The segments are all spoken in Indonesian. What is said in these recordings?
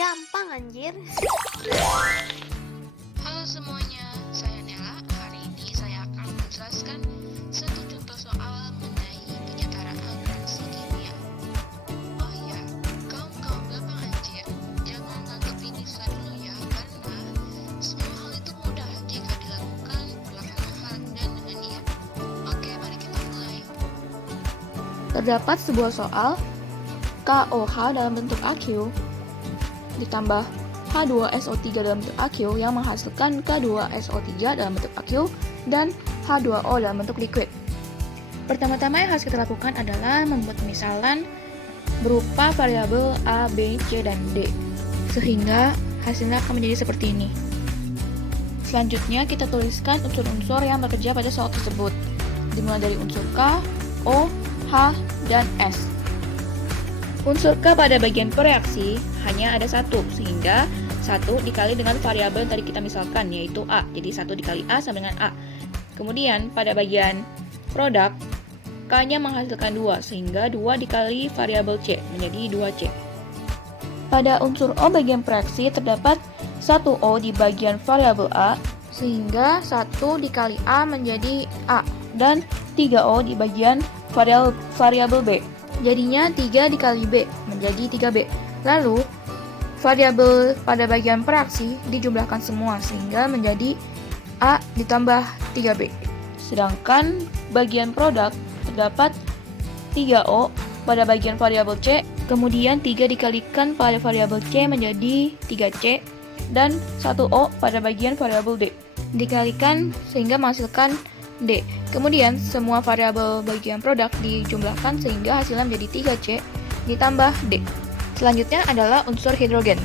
Gampang anjir. Halo semuanya, saya Nela. Hari ini saya akan menjelaskan satu contoh soal mengenai penyetaraan reaksi kimia. Oh iya, kaum gampang anjir, jangan anggap ini susah dulu ya, karena semua hal itu mudah jika dilakukan perlahan-lahan dan dengan niat. Oke, mari kita mulai. Terdapat sebuah soal KOH dalam bentuk AQ ditambah H2SO3 dalam bentuk AQ yang menghasilkan K2SO3 dalam bentuk AQ dan H2O dalam bentuk liquid. Pertama-tama yang harus kita lakukan adalah membuat pemisalan berupa variabel A, B, C, dan D sehingga hasilnya akan menjadi seperti ini. Selanjutnya kita tuliskan unsur-unsur yang bekerja pada soal tersebut dimulai dari unsur K, O, H, dan S. Unsur K pada bagian pereaksi hanya ada satu, sehingga 1 dikali dengan variabel yang tadi kita misalkan, yaitu A. Jadi 1 dikali A sama dengan A. Kemudian pada bagian produk, K-nya menghasilkan 2, sehingga 2 dikali variabel C menjadi 2C. Pada unsur O bagian pereaksi terdapat 1O di bagian variabel A, sehingga 1 dikali A menjadi A, dan 3O di bagian variabel B. Jadinya 3 dikali B menjadi 3B. Lalu, variabel pada bagian pereaksi dijumlahkan semua sehingga menjadi A ditambah 3B. Sedangkan bagian produk terdapat 3O pada bagian variabel C, kemudian 3 dikalikan pada variabel C menjadi 3C, dan 1O pada bagian variabel D. Dikalikan sehingga menghasilkan D. Kemudian semua variabel bagian produk dijumlahkan sehingga hasilnya menjadi 3C ditambah D. Selanjutnya adalah unsur hidrogen.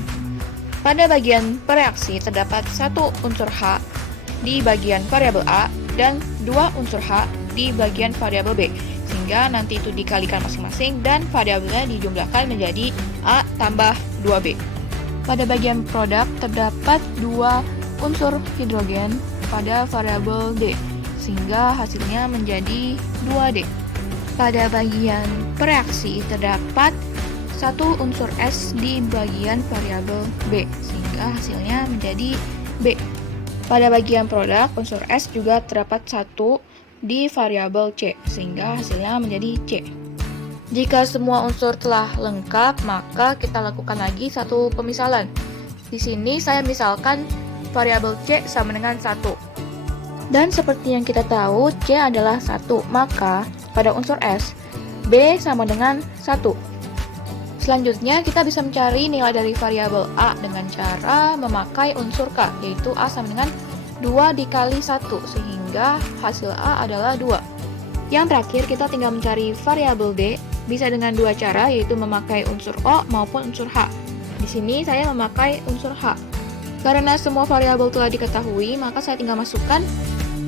Pada bagian pereaksi terdapat 1 unsur H di bagian variabel A dan 2 unsur H di bagian variabel B, sehingga nanti itu dikalikan masing-masing dan variabelnya dijumlahkan menjadi A tambah 2B. Pada bagian produk terdapat 2 unsur hidrogen pada variabel D, sehingga hasilnya menjadi 2D. Pada bagian pereaksi terdapat 1 unsur S di bagian variabel B, sehingga hasilnya menjadi B. Pada bagian produk, unsur S juga terdapat 1 di variabel C, sehingga hasilnya menjadi C. Jika semua unsur telah lengkap, maka kita lakukan lagi satu pemisalan. Di sini saya misalkan variabel C sama dengan 1. Dan seperti yang kita tahu, C adalah 1, maka pada unsur S, B sama dengan 1. Selanjutnya, kita bisa mencari nilai dari variabel A dengan cara memakai unsur K, yaitu A sama dengan 2 dikali 1, sehingga hasil A adalah 2. Yang terakhir, kita tinggal mencari variabel D, bisa dengan 2 cara, yaitu memakai unsur O maupun unsur H. Di sini saya memakai unsur H. Karena semua variabel telah diketahui, maka saya tinggal masukkan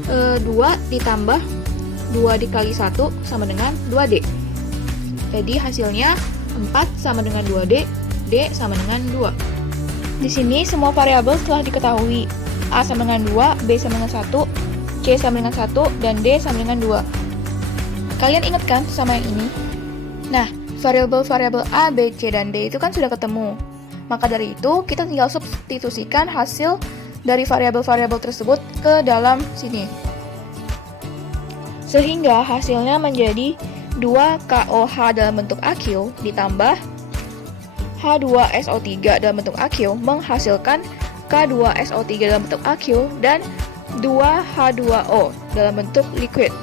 2 ditambah 2 dikali 1 sama dengan 2D. Jadi hasilnya 4 sama dengan 2D, D sama dengan 2. Di sini semua variabel telah diketahui. A sama dengan 2, B sama dengan 1, C sama dengan 1, dan D sama dengan 2. Kalian ingat kan sama yang ini? Nah, variabel-variabel A, B, C, dan D itu kan sudah ketemu. Maka dari itu, kita tinggal substitusikan hasil dari variabel-variabel tersebut ke dalam sini. Sehingga hasilnya menjadi 2KOH dalam bentuk AQ ditambah H2SO3 dalam bentuk AQ menghasilkan K2SO3 dalam bentuk AQ dan 2H2O dalam bentuk liquid.